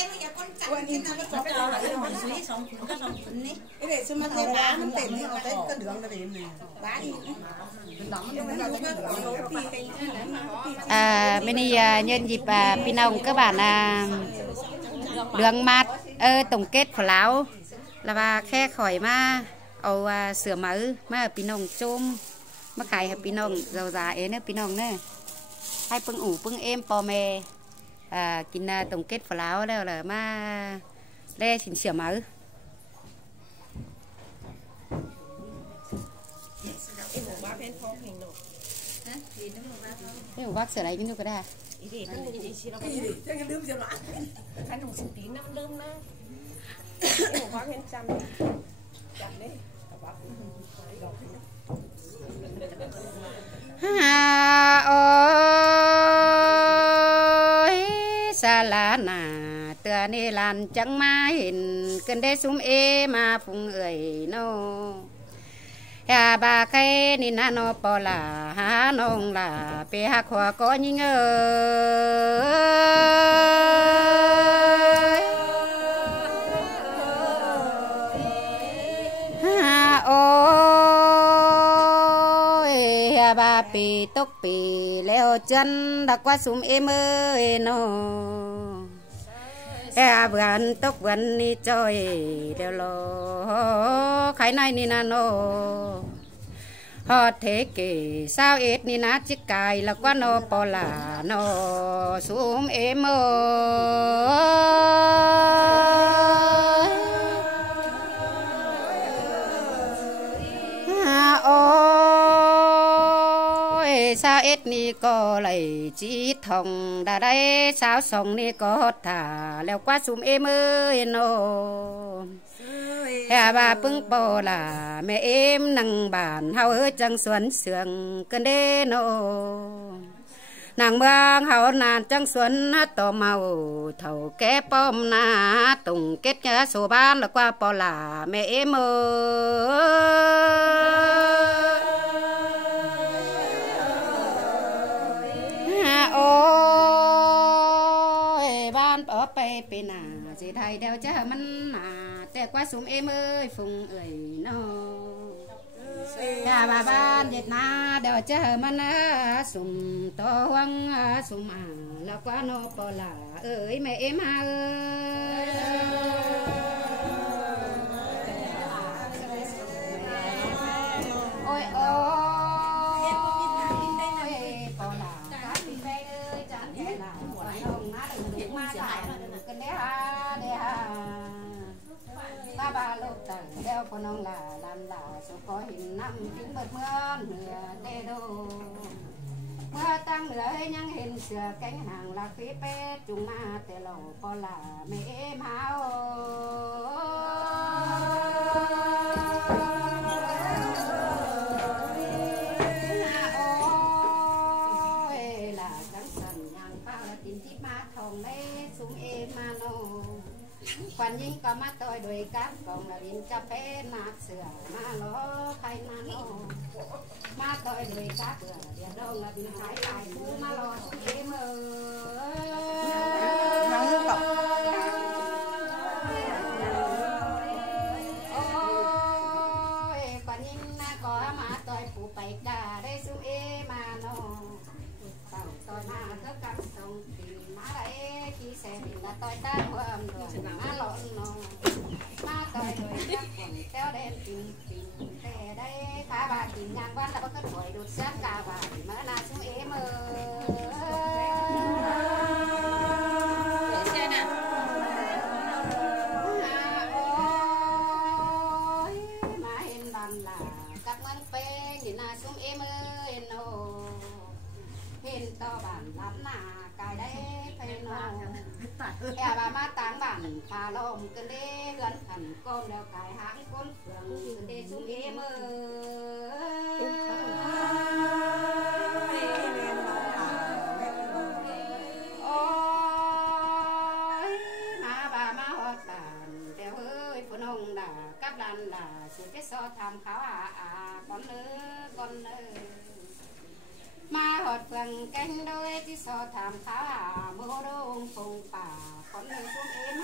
em bây giờ con cắn cái nào nó cho là cái hồi suy xong có xong ní cái để xem mà thấy bá mình tìm thì ở đây cái đường là điểm này bá đi bên đi nhân dịp Pinong các bạn đường mát tổng kết của lão là và khe khỏi mà ầu sửa mới mà Pinong chôm mà khai Pinong dầu giá ấy nữa Pinong nữa hai pưng ủ pưng em pò mè kinh tổng kết của lão đây là mà lê chỉnh sửa mới thế của bác sửa lại cái nước cái đây ôi xa lá nà tựa nê lan chẳng má hình cơn đế súng ê mà phùng ơi nô ya ba cái ni na no po la ha nong la pe ha khoa có nhinh ơi ha ôi ya ba pi tốc pi leo chân đã qua sum em ơi no ya vườn tốc vườn ni chơi đều lo khai này ni na no họ thế kể sao ít ni na chiếc cài là qua nó bỏ là nó xuống em ôi sao ít ni có lại chỉ thòng đã đây sao sống ni có thả leo qua xuống em ơi nó bà pưng bò là mẹ em nằng bản hao ở trăng xuân sương cơn đê nô nàng mương hao nàn trăng xuân tò màu thầu kép bom na tùng kết nhớ số ban là qua bò là mẹ em ôi ban bỏ pe pe nà chỉ thầy đeo chứ mình nàแต่qua sum em ơi phùng ơi nó ya bà ban Việt Nam đeo chờ mà na sum to hoang sum là qua nó bỏ là ơi mẹ em ơi ôi ôi bỏ là cá phi ơi chẳng thể là nông má đừng má lại cái đấy ha ba ba lô tầng đeo con ông là làm là số có hình năm tiếng bật mưa nửa đê đô mưa tăng nửa nhang hình sửa cánh hàng là phía pe chúng ma tè lầu có là mẹ em hao ôi là trắng sần nhang bao là tìm chip ma thòng đấy xuống em ma nô quan những có mắt tôi đuổi cáp còn là đến cho phê mát sửa mà nó khai mà nó má tôi đuổi cáp rồi để đâu là đến khai lại cũng mà lo em ơi ôi quan những có má tôi phụ bạch đà đây xuống em mà nó tao tôi mà tất cả xong má đấy khi xe thì là tôi ta hôm rồi má lộn nó má tôi rồi chắc còn kéo đen tìm thế đây phá bà tìm ngang quan là có cất hỏi đột sát cả và má là xuống em ơi xe nè ôi má em bàn là cắt ngân phê nhìn là xuống em ơi nó hình to bản lắm nà cái đấy phải nó nhà bà má táng bản phà lồng cơn đê gần thần con đeo cái hãng con phượng cơn đê xuống em ôi má bà má hót bản đeo ơi phụ nông đã cắp đàn là sự kết so tham khảo con ơi ma hột vầng canh đôi chỉ so tham khá mô đông phùng bà con lên xuống em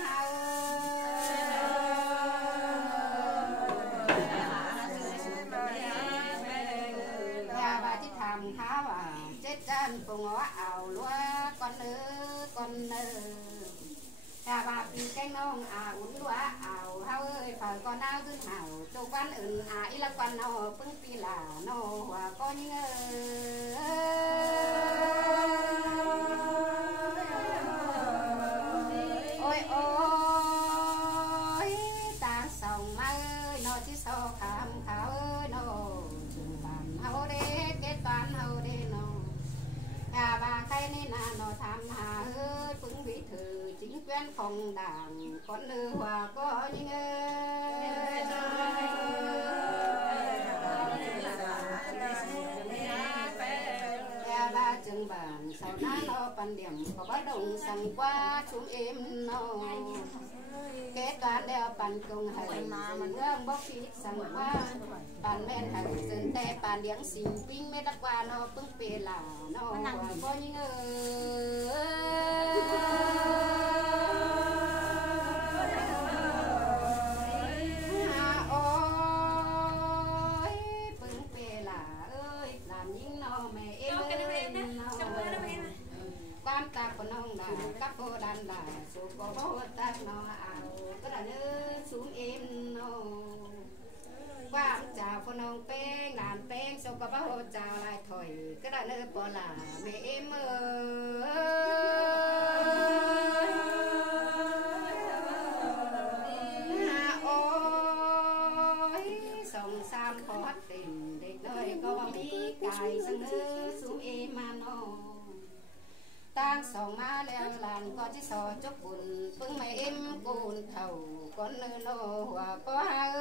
Cha bà vì cái nông uống lúa ảo hao ơi phải con áo cứ hảo tô quan ẩn ý là quan nào bưng pi là nó hòa có những ôi ôi ta sòng má ơi nó chỉ so khám khảo ơi nó chừng bàn hao đê kết toán hao đê nó nhà bà cái nên là nó tham hà ơi cũng bị thử chính quyền phòng đảng con nữ hòa có những nhà bà chừng bàn sau đó nó bàn điểm có bắt đồng sang qua chúng em nó kế toán đeo bàn công hành dương bốc phí sang qua bàn men hành dân tè bàn điếng xình pin mê đắc qua nó bưng bề là nó có những ôi bưng bề là ơi làm những nó mẹ em ơi quan ta của nông là các cô đàn là số có bố ta nó cái là nữ xuống em nó qua chào con nông pen làm pen số có bố chào lại thổi cái là nữ bỏ là mẹ em ơi sông sam khó tình để nơi có mỹ cài sang nữ xuống em mà nó tang sòng má leo làn có chiếc sò chốc bùn bưng mày em cùn thầu con nô hòa có hai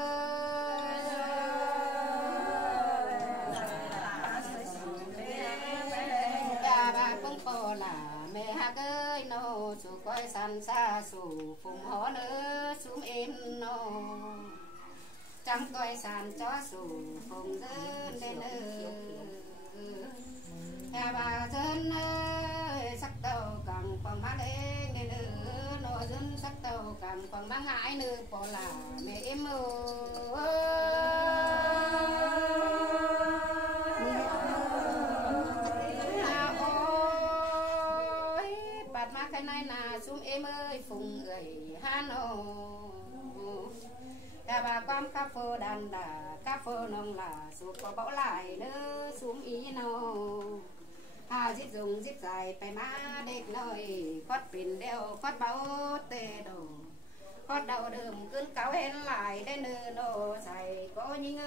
cha bà bưng bò là mẹ hát ơi nô chủ coi sàn xa sủ phùng hó nữa xuống em nô trong coi sàn chó sủ phùng dân lên nhà bà dân ơi sắc tàu càng còn má lên nên nội dân sắc tàu càng còn má ngãi nữa bỏ là mẹ em ơi bạt má cái này là xuống em ơi phùng người han ô nhà bà con cà phê đàn đà cà phê nông là xuống có bão lại nữa xuống ý nô giết dùng giết dài phải má đẹp lời cót pin đeo cót báo tê đồ cót đầu đường cơn cáo hên lại đến nơi nô dài có những